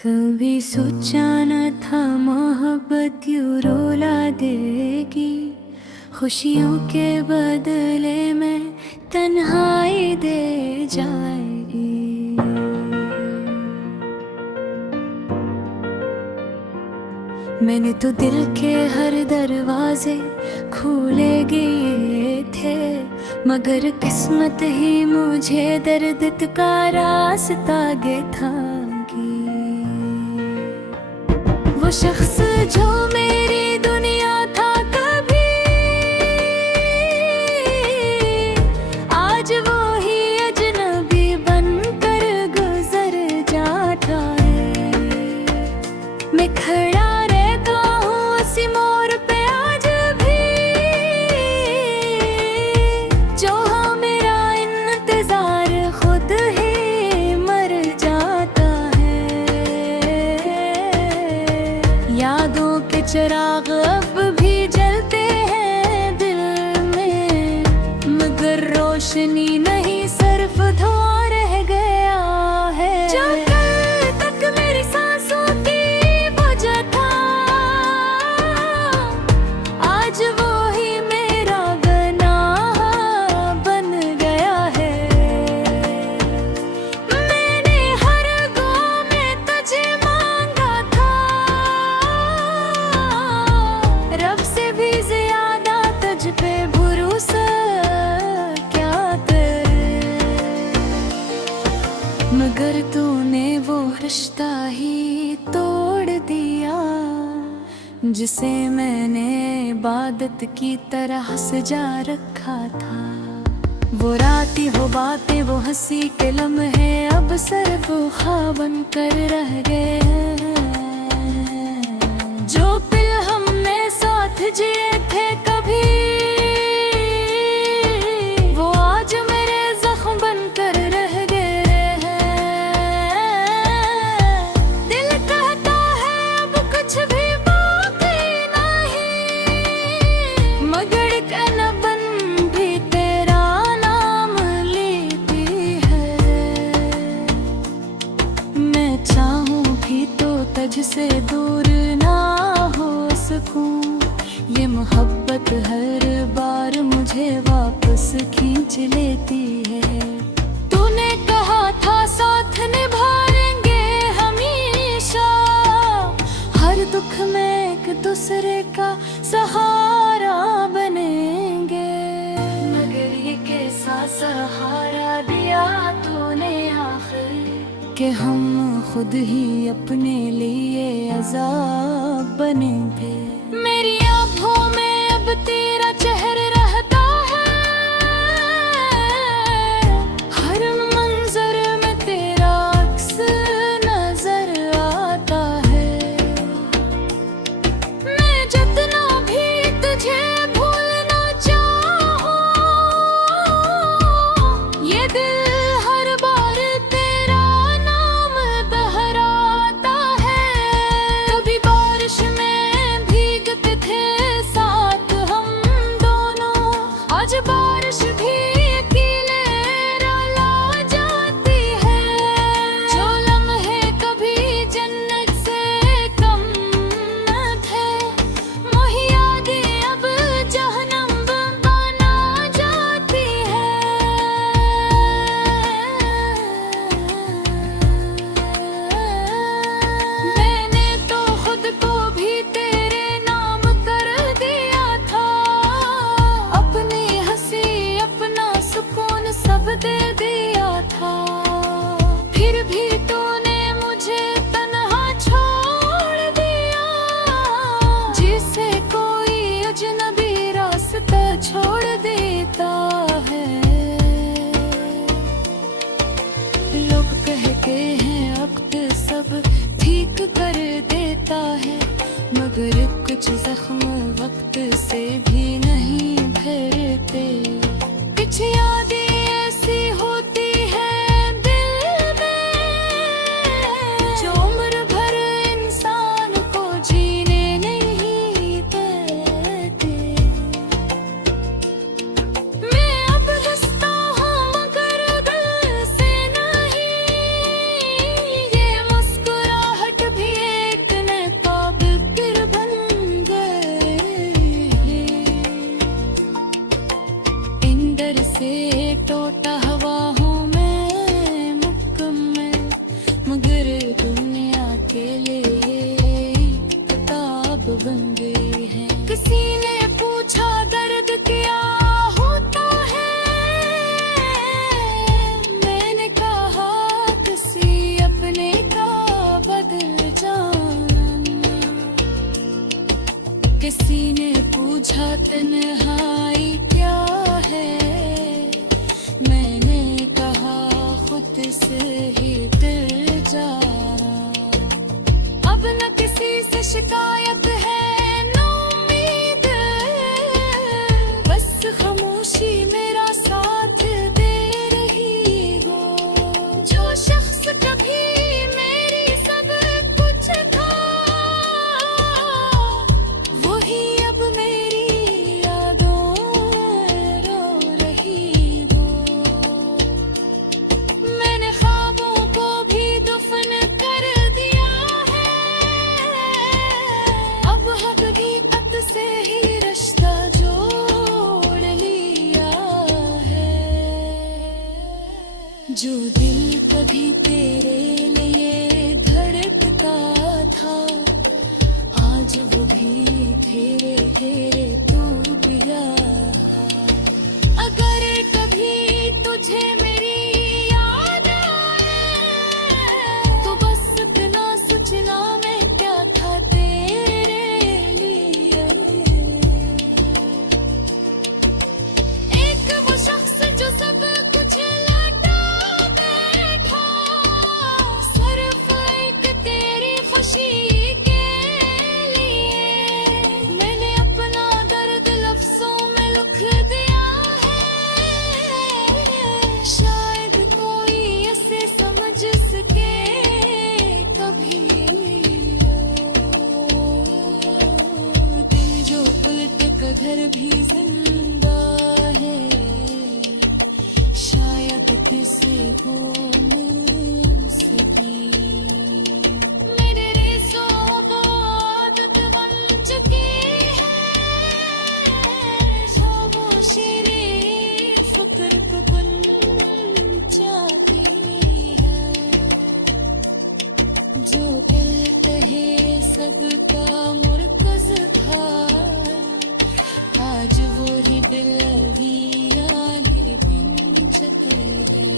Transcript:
कभी सोचा न था मोहब्बत यूं रुला देगी, खुशियों के बदले में तन्हाई दे जाएगी। मैंने तो दिल के हर दरवाजे खोले किए थे, मगर किस्मत ही मुझे दर्द का रास्ता दिखाएगी। वो शख्स जो मेरी दुनिया था कभी, आज वो ही अजनबी बनकर गुजर जाता है। मैं खड़ा रहता हूँ उसी मोड़ पे आज भी, जो हाँ मेरा इंतजार खुद ही मर जाता है। यादों के चिराग अब भी जलते हैं दिल में, मगर रोशनी नहीं सिर्फ धुआं रह गया है। जो कल तक मेरी सांसों की वजह था, आज वो ही मेरा गुनाह बन गया है। मैंने हर गम में तुझे मांगा था, रब से भी ज्यादा तुझ पे भरोसा क्या करे। मगर तूने वो रिश्ता ही तोड़ दिया, जिसे मैंने इबादत की तरह सजा रखा था। वो रातें, वो बातें, वो हंसी के लम्हे अब सिर्फ ख्वाब बनकर रह गए हैं। जो पल हमने साथ जिए थे कभी, वो आज मेरे जख्म बनकर रह गए हैं। दिल कहता है अब कुछ भी बाकी नहीं, मगर कनबन भी तेरा नाम लेती है। मैं चाहूं भी तो तुझसे दूर ना हो सकूं, ये मोहब्बत हर बार मुझे वापस खींच लेती है। तूने कहा था साथ निभाएंगे हमेशा, हर दुख में एक दूसरे का सहारा बनेंगे। मगर ये कैसा सहारा दिया तूने आखिर, कि हम खुद ही अपने लिए अज़ाब बने थे। मेरी आँखों में अब तेरा चेहरा रहता है, हर मंजर में तेरा अक्स नजर आता है। मैं जितना भी तुझे भूलना चाहूं, ये दिल हर बार तेरा नाम दोहराता है। कभी बारिश में भीगते थे फिर दुनिया के लिए किताब बन गई है। किसी ने पूछा दर्द क्या होता है, मैंने कहा किसी अपने का बदल जाना। किसी ने पूछा तन्हाई क्या है, मैंने कहा खुद से ही दिल जाना। अब न किसी से शिकायत है न उम्मीद, बस खामोशी मेरा साथ दे रही हो। जो शख्स कभी मेरी सब कुछ था, वही अब मेरी यादों में रो रही हो। मैंने ख्वाबों को भी दफन कर दिया है, अब हकीकत से ही रिश्ता जोड़ लिया है। जो दिल कभी तेरे लिए धड़कता था, आज वो भी धीरे धीरे टूट गया। अगर कभी तुझे मेरी याद आए, तो बस इतना सोचना मैं क्या था तेरे लिए। एक वो शख्स जो सब कुछ लौटा बैठा, सिर्फ एक तेरी खुशी के लिए। मैंने अपना दर्द लफ्जों में लिख दिया है, शायद कोई ऐसे समझ सके कभी। दिल जो उलट कर भी जिंदा है, शायद किसी को मिल सके। मेरे रेसों को आदत बन चुकी है, खामोशी फिक्र को बन जाती है। जो दिल कहे सबका मुरकज था, आज वो ही दिल अभी आने बिन चले।